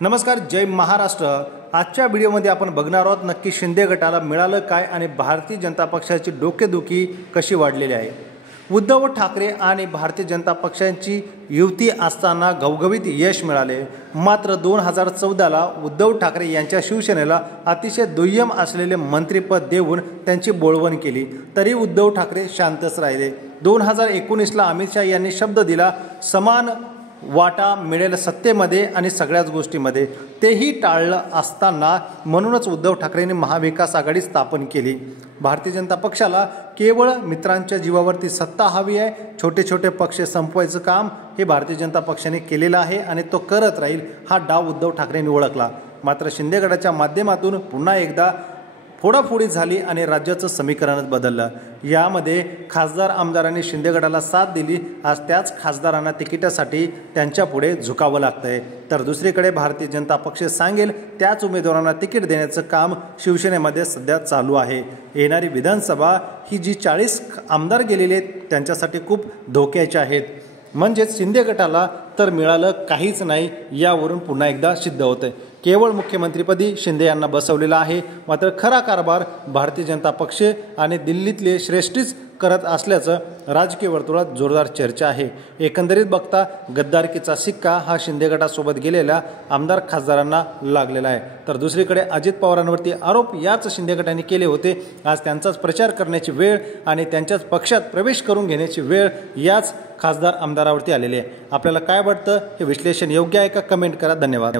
नमस्कार, जय महाराष्ट्र। आजच्या व्हिडिओमध्ये आपण बघणार आहोत नक्की शिंदे गटाला मिळालं काय आणि भारतीय जनता पक्षाची डोकेदुखी कशी वाढलेली आहे। उद्धव ठाकरे आणि भारतीय जनता पक्षांची युती असताना घवघवीत यश मिळाले, मात्र 2014ला उद्धव ठाकरे यांच्या शिवसेनेला अतिशय दुय्यम असलेले मंत्रिपद देऊन त्यांची बोळवण केली, तरी उद्धव ठाकरे शांतच राहिले। 2019ला अमित शाह यांनी शब्द दिला, समान वाटा मिळेल सत्तेमध्ये आणि सगळ्याच गोष्टींमध्ये, तेही टाळलं असताना म्हणूनच उद्धव ठाकरेंनी महाविकास आघाडी स्थापन केली। भारतीय जनता पक्षाला केवळ मित्रांच्या जीवावरती सत्ता हवी आहे। छोटे छोटे पक्ष संपवायचं काम हे भारतीय जनता पक्षाने केलेलं आहे आणि तो करत राहील, हा डाव उद्धव ठाकरेंनी ओळखला। मात्र शिंदे गटाच्या माध्यमातून पुन्हा एकदा फोडाफोडी झाली आणि राज्याचं समीकरणच बदललं। यामध्ये खासदार आमदारांनी शिंदे गटाला साथ दिली, आज त्याच खासदारांना तिकिटासाठी त्यांच्या पुढे झुकावं लागतंय। तर दुसरीकडे भारतीय जनता पक्ष सांगेल त्याच उमेदवारांना तिकीट देण्याचं काम शिवसेनेमध्ये सध्या चालू आहे। येणारी विधानसभा ही जी 40 आमदार गेलेले आहेत त्यांच्यासाठी खूप धोक्याचे आहेत। म्हणजेच शिंदे गटाला तर मिळालं काहीच नाही, यावरून पुन्हा एकदा सिद्ध होतंय। केवळ मुख्यमंत्रीपदी शिंदे यांना बसवलेला आहे, मात्र खरा कारभार भारतीय जनता पक्ष आणि दिल्लीतले श्रेष्ठीच करत असल्याचं राजकीय वर्तुळात जोरदार चर्चा आहे। एकंदरीत बघता गद्दारकीचा सिक्का हा शिंदे गटासोबत गेलेल्या आमदार खासदारांना लागलेला आहे। तर दुसरीकडे अजित पवारांवरती आरोप याच शिंदे गटाने केले होते, आज त्यांचाच प्रचार करण्याची वेळ आणि त्यांच्याच पक्षात प्रवेश करून घेण्याची वेळ याच खासदार आमदारावरती आलेली आहे। आपल्याला काय वाटतं, हे विश्लेषण योग्य आहे का? कमेंट करा। धन्यवाद।